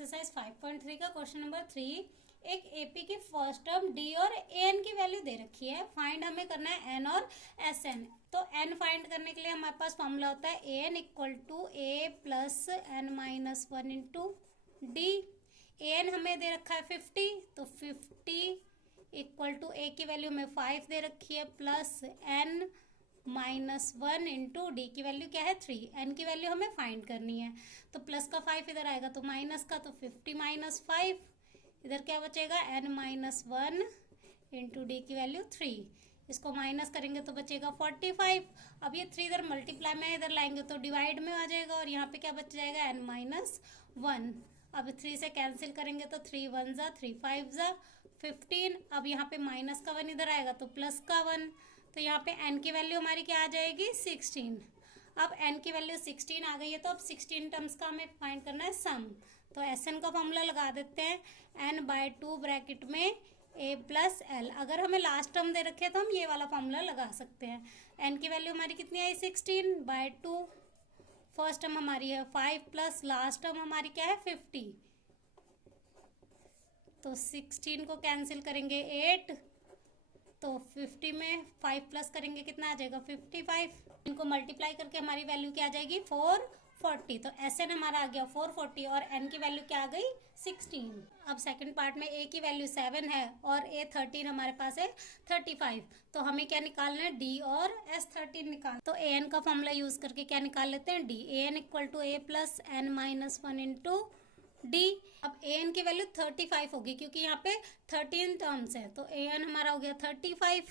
Exercise 5.3 का question number 3। एक AP की फर्स्ट टर्म डी और एन की वैल्यू दे रखी है। फाइंड हमें करना है एन और एस एन। तो एन फाइंड करने के लिए हमारे पास फॉर्मूला होता है n equal to a plus n minus one into d. N हमें दे रखा है 50, तो 50 इक्वल टू ए की वैल्यू में 5 दे रखी है plus n minus one into d की वैल्यू क्या है 3। एन की वैल्यू हमें फाइंड करनी है, तो प्लस का 5 इधर आएगा तो माइनस का, तो 50 माइनस 5 इधर क्या बचेगा n minus one into d की वैल्यू 3। इसको माइनस करेंगे तो बचेगा 45। अब ये 3 इधर मल्टीप्लाई में इधर लाएंगे तो डिवाइड में आ जाएगा और यहाँ पे क्या बच जाएगा एन माइनस वन। अब 3 से कैंसिल करेंगे तो 3 1 जा 3 5 जा 15। अब यहाँ पे माइनस का 1 इधर आएगा तो प्लस का 1, तो यहाँ पे n की वैल्यू हमारी क्या आ जाएगी 16। अब n की वैल्यू 16 आ गई है तो अब 16 टर्म्स का हमें फाइंड करना है सम। तो Sn का फॉर्मूला लगा देते हैं n/2 ब्रैकेट में a प्लस एल। अगर हमें लास्ट टर्म दे रखे तो हम ये वाला फॉर्मूला लगा सकते हैं। n की वैल्यू हमारी कितनी आई 16/2। फर्स्ट टर्म हमारी है 5 प्लस लास्ट टर्म हमारी क्या है 50। तो 16 को कैंसिल करेंगे 8, तो 50 में 5 प्लस करेंगे कितना आ जाएगा 55। इनको मल्टीप्लाई करके हमारी वैल्यू क्या आ जाएगी 440। तो Sn हमारा आ गया 440 और n की वैल्यू क्या आ गई 16। अब सेकंड पार्ट में a की वैल्यू 7 है और a 13 हमारे पास है 35। तो हमें क्या निकालना है d और s13 निकाल। तो an का फॉर्मूला यूज करके क्या निकाल लेते हैं d। an equal to a plus n minus one into d. अब ए एन की वैल्यू 35 होगी क्योंकि यहाँ पे 13 टर्म्स है, तो ए एन हमारा हो गया 35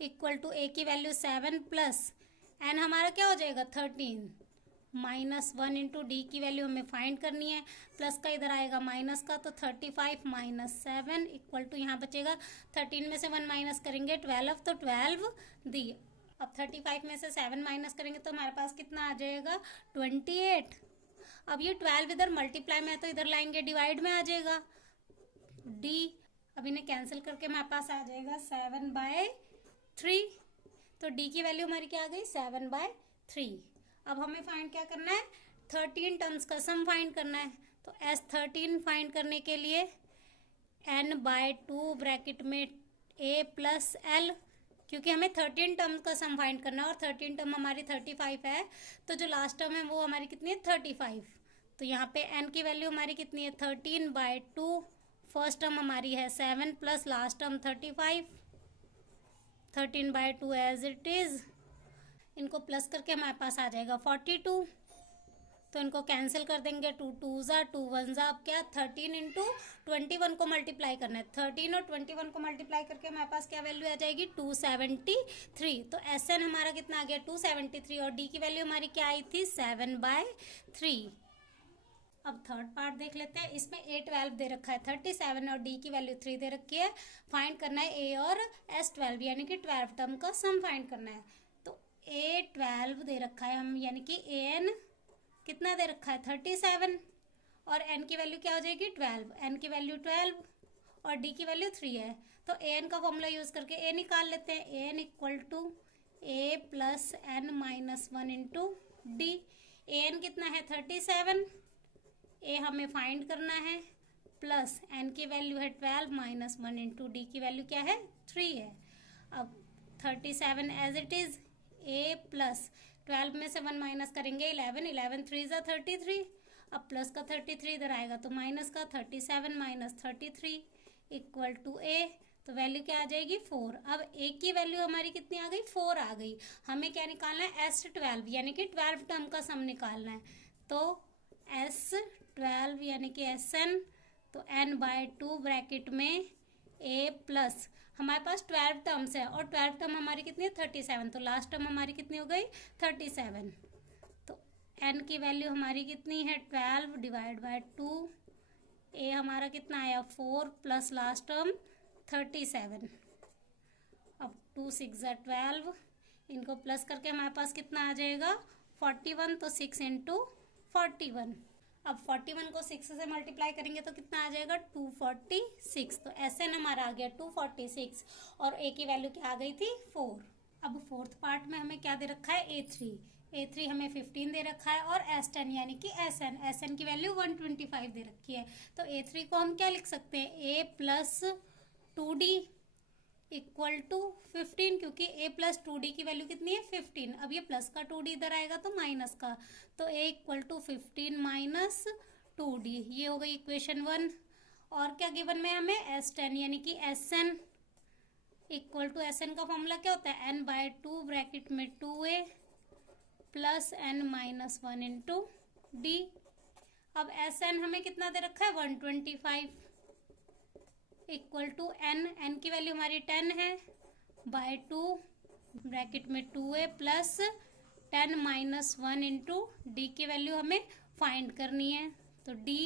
इक्वल टू ए की वैल्यू 7 प्लस एन हमारा क्या हो जाएगा 13 माइनस वन इंटू डी की वैल्यू हमें फाइंड करनी है। प्लस का इधर आएगा माइनस का, तो 35 माइनस 7 इक्वल टू यहाँ बचेगा 13 में से 1 माइनस करेंगे 12, तो 12 दी। अब 35 में से 7 माइनस करेंगे तो हमारे पास कितना आ जाएगा 28। अब ये 12 इधर मल्टीप्लाई में है तो इधर लाएंगे डिवाइड में आ जाएगा डी। अब इन्हें कैंसिल करके हमारे पास आ जाएगा 7/3। तो डी की वैल्यू हमारी क्या आ गई 7/3। अब हमें फाइंड क्या करना है 13 टर्म्स का सम फाइंड करना है। तो S13 फाइंड करने के लिए n/2 ब्रैकेट में a प्लस एल, क्योंकि हमें 13 टर्म का सम फाइंड करना है और 13 टर्म हमारी 35 है, तो जो लास्ट टर्म है वो हमारी कितनी है 35। तो यहाँ पे n की वैल्यू हमारी कितनी है 13/2। फर्स्ट टर्म हमारी है 7 plus last term 35। 13/2 as it is. इनको प्लस करके हमारे पास आ जाएगा 42। तो इनको कैंसिल कर देंगे 2 2 जा 2 1 जा। अब क्या 13 इंटू 21 को मल्टीप्लाई करना है। 13 और 21 को मल्टीप्लाई करके हमारे पास क्या वैल्यू आ जाएगी 273। तो Sn हमारा कितना आ गया 273 और D की वैल्यू हमारी क्या आई थी 7/3। अब थर्ड पार्ट देख लेते हैं। इसमें A12 दे रखा है 37 और D की वैल्यू 3 दे रखी है। फाइंड करना है A और S12 यानी कि 12 टर्म का सम फाइंड करना है। तो A12 दे रखा है हम यानी कि An कितना दे रखा है 37 और n की वैल्यू क्या हो जाएगी 12। n की वैल्यू 12 और d की वैल्यू 3 है, तो an का फॉर्मूला यूज करके a निकाल लेते हैं। an equal to a plus n minus one into d. an कितना है 37, a हमें फाइंड करना है, प्लस n की वैल्यू है 12 माइनस वन इंटू डी की वैल्यू क्या है 3 है। अब 37 as it is a plus 12 में से 1 माइनस करेंगे 11, 11 3 जा 33। अब प्लस का 33 इधर आएगा तो माइनस का 37 माइनस 33 इक्वल टू a। तो वैल्यू क्या आ जाएगी 4। अब a की वैल्यू हमारी कितनी आ गई 4 आ गई। हमें क्या निकालना है S12 यानी कि 12 टर्म का सम निकालना है। तो S12 यानी कि Sn, तो n/2 ब्रैकेट में a प्लस हमारे पास 12 टर्म्स है और 12 टर्म हमारी कितनी है 37, तो लास्ट टर्म हमारी कितनी हो गई 37। तो n की वैल्यू हमारी कितनी है 12 डिवाइड बाय 2। a हमारा कितना आया 4 प्लस लास्ट टर्म 37। अब 2 6 जा 12, इनको प्लस करके हमारे पास कितना आ जाएगा 41। तो 6 इंटू 41। अब 41 को 6 से मल्टीप्लाई करेंगे तो कितना आ जाएगा 246। तो Sn हमारा आ गया 246 और a की वैल्यू क्या आ गई थी 4। अब फोर्थ पार्ट में हमें क्या दे रखा है A3। A3 हमें 15 दे रखा है और S10 यानी कि SN की वैल्यू 125 दे रखी है। तो A3 को हम क्या लिख सकते हैं, A plus 2D equal to 15, क्योंकि A प्लस 2D की वैल्यू कितनी है 15। अब ये प्लस का 2D इधर आएगा तो माइनस का, तो A equal to 15 minus 2D, ये हो गई इक्वेशन 1। और क्या गिवन में हमें S10 यानी कि SN इक्वल टू, SN का फॉर्मूला क्या होता है, n/2 ब्रैकेट में 2A plus n minus 1 into D। अब SN हमें कितना दे रखा है 125 इक्वल टू n की वैल्यू हमारी 10 है, बाय 2 ब्रैकेट में 2A plus 10 minus 1 into D की वैल्यू हमें फाइंड करनी है। तो D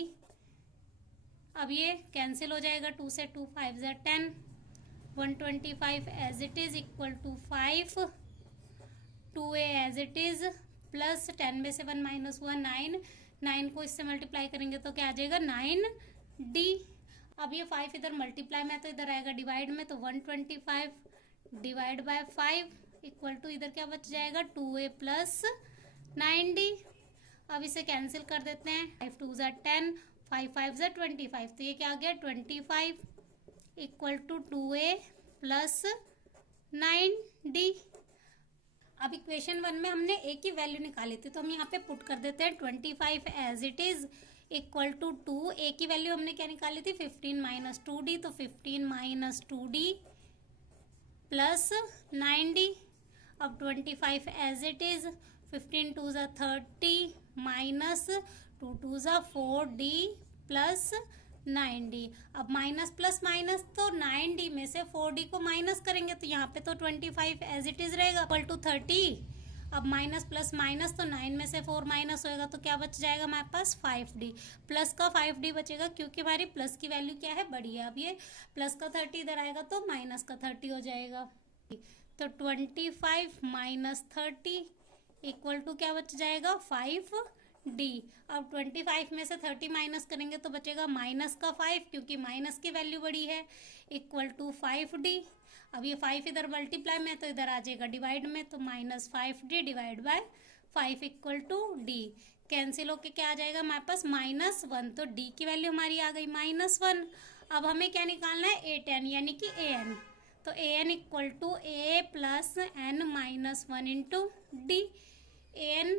अब ये कैंसिल हो जाएगा, 2 से 2 5 ज़ा 10, 125 as it is equal to 5, 2A as it is plus 10 में से 1 माइनस हुआ 9, 9 को इससे मल्टीप्लाई करेंगे तो क्या आ जाएगा 9D। अब ये 5 इधर मल्टीप्लाई में तो इधर आएगा डिवाइड में, तो 125 डिवाइड बाय 5 इक्वल टू इधर क्या बच जाएगा 2A प्लस 9D। अब इसे कैंसिल कर देते हैं, 5 2 ज़ा 10, 5 5 ज़ा 25, तो ये क्या आ गया 25 equal to 2A plus 9D। अब इक्वेशन 1 में हमने A की वैल्यू निकाली थी, तो हम यहाँ पे पुट कर देते हैं 25 as it is equal to 2, A की वैल्यू हमने क्या निकाली थी 15 माइनस 2D, तो 15 माइनस 2D प्लस 9D। अब 25 एज इट इज, 15 2 ज़ा 30 माइनस 2 2 ज़ा 4D प्लस 9D। अब माइनस प्लस माइनस, तो 9D में से 4D को माइनस करेंगे तो यहाँ पे तो 25 एज इट इज रहेगा इक्वल टू 30। अब माइनस प्लस माइनस, तो 9 में से 4 माइनस होएगा तो क्या बच जाएगा हमारे पास 5D, प्लस का 5D बचेगा क्योंकि हमारी प्लस की वैल्यू क्या है बड़ी है। अब ये प्लस का 30 इधर आएगा तो माइनस का 30 हो जाएगा, तो 25 माइनस 30 इक्वल टू क्या बच जाएगा 5D। अब 25 में से 30 माइनस करेंगे तो बचेगा माइनस का 5, क्योंकि माइनस की वैल्यू बड़ी है, इक्वल टू 5D। अब ये 5 इधर मल्टीप्लाई में तो इधर आ जाएगा डिवाइड में, तो minus 5D divide by 5 equal to D। Cancel होके क्या आ जाएगा हमारे पास -1, तो D की वैल्यू हमारी आ गई -1। अब हमें क्या निकालना है A10 यानी कि AN, तो AN equal to A plus n minus 1 into D। AN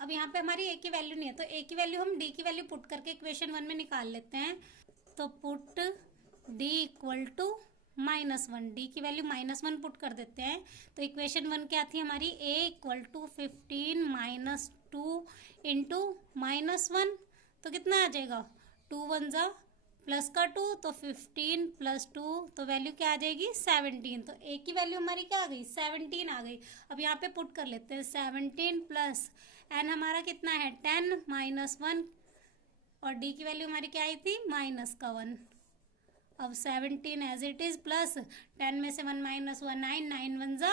अब यहाँ पे हमारी A की वैल्यू नहीं है, तो A की वैल्यू हम D की वैल्यू पुट करके इक्वेशन 1 में निकाल लेते हैं। तो put D equal to -1, D की वैल्यू -1 पुट कर देते हैं। तो इक्वेशन 1 क्या थी हमारी, A equal to 15 minus 2 into -1, तो कितना आ जाएगा 2 1 ज़ा प्लस का 2, तो 15 प्लस 2, तो वैल्यू क्या आ जाएगी 17। तो A की वैल्यू हमारी क्या आ गई 17 आ गई। अब यहाँ पे पुट कर लेते हैं 17 प्लस n हमारा कितना है 10 माइनस 1, और D की वैल्यू हमारी क्या आई थी माइनस का 1। अब 17 एज इट इज प्लस 10 में से 1 माइनस हुआ 9, 9 1 ज़ा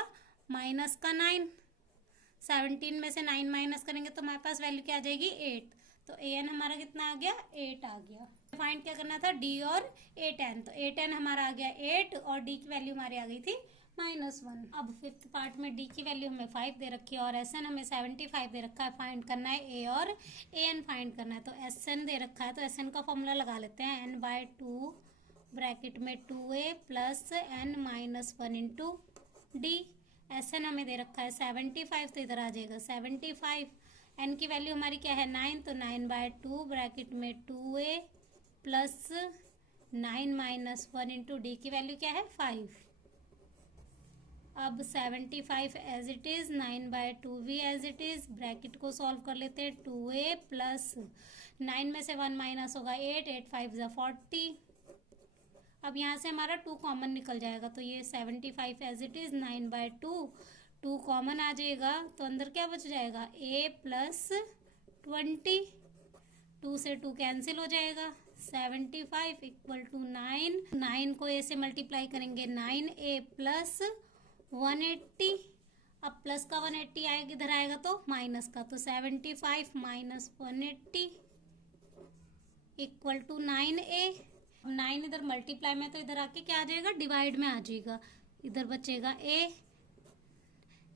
माइनस का 9, 17 में से 9 माइनस करेंगे तो हमारे पास वैल्यू क्या आ जाएगी 8। तो AN हमारा कितना आ गया 8 आ गया। फाइंड क्या करना था D और A10, तो A10 हमारा आ गया 8 और D की वैल्यू हमारी आ गई थी -1। अब फिफ्थ पार्ट में D की वैल्यू हमें 5 दे रखी है और SN हमें 75 दे रखा है। फाइंड करना है A और AN फाइंड करना है। तो SN दे रखा है तो SN का फॉर्मूला लगा लेते हैं, n/2 ब्रैकेट में 2A plus n minus 1 into D। SN हमें दे रखा है 75, तो इधर आ जाएगा 75। n की वैल्यू हमारी क्या है 9, तो 9/2 ब्रैकेट में 2A plus 9 minus 1 into D की वैल्यू क्या है 5। अब 75 एज इट इज, 9/2 भी एज इट इज, ब्रैकेट को सॉल्व कर लेते हैं 2A प्लस 9 में से 1 माइनस होगा 8, 8 5 ज़ा 40। अब यहाँ से हमारा 2 कॉमन निकल जाएगा, तो ये 75 एज इट इज 9/2, 2 कॉमन आ जाएगा तो अंदर क्या बच जाएगा A प्लस 20, 2 से 2 कैंसिल हो जाएगा, 75 इक्वल टू 9, 9 को A से मल्टीप्लाई करेंगे 9A प्लस 180। अब प्लस का 180 आएगा इधर आएगा तो माइनस का, तो 75 माइनस 180 इक्वल टू 9A। 9 इधर मल्टीप्लाई में तो इधर आके क्या आ जाएगा डिवाइड में आ जाएगा, इधर बचेगा A,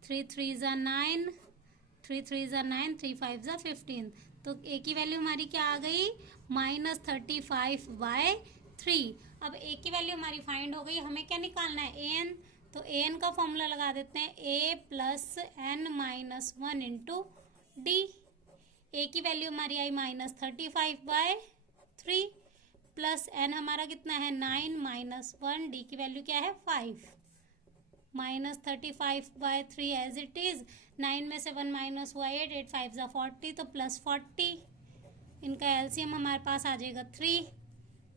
3 3 ज़ा 9, 3 3 ज़ा 9, 3 5 ज़ा 15। तो ए की वैल्यू हमारी क्या आ गई, -35/3। अब ए की वैल्यू हमारी फाइंड हो गई, हमें क्या निकालना है, ए एन। तो ए एन का फॉर्मूला लगा देते हैं, a + n-1 इंटू डी। ए की वैल्यू हमारी आई -35/3 प्लस एन हमारा कितना है 9 - 1, डी की वैल्यू क्या है 5। -35/3 एज इट इज, 9 में से 1 माइनस हुआ 8, 8 5 ज़ा 40, तो +40। इनका एलसीएम हमारे पास आ जाएगा 3,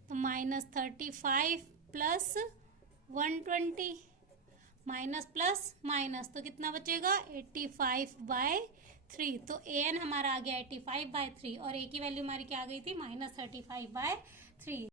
तो -35 + 120, माइनस प्लस माइनस, तो कितना बचेगा 85/3। तो ए एन हमारा आ गया 85/3 और ए की वैल्यू हमारी क्या आ गई थी -35/3।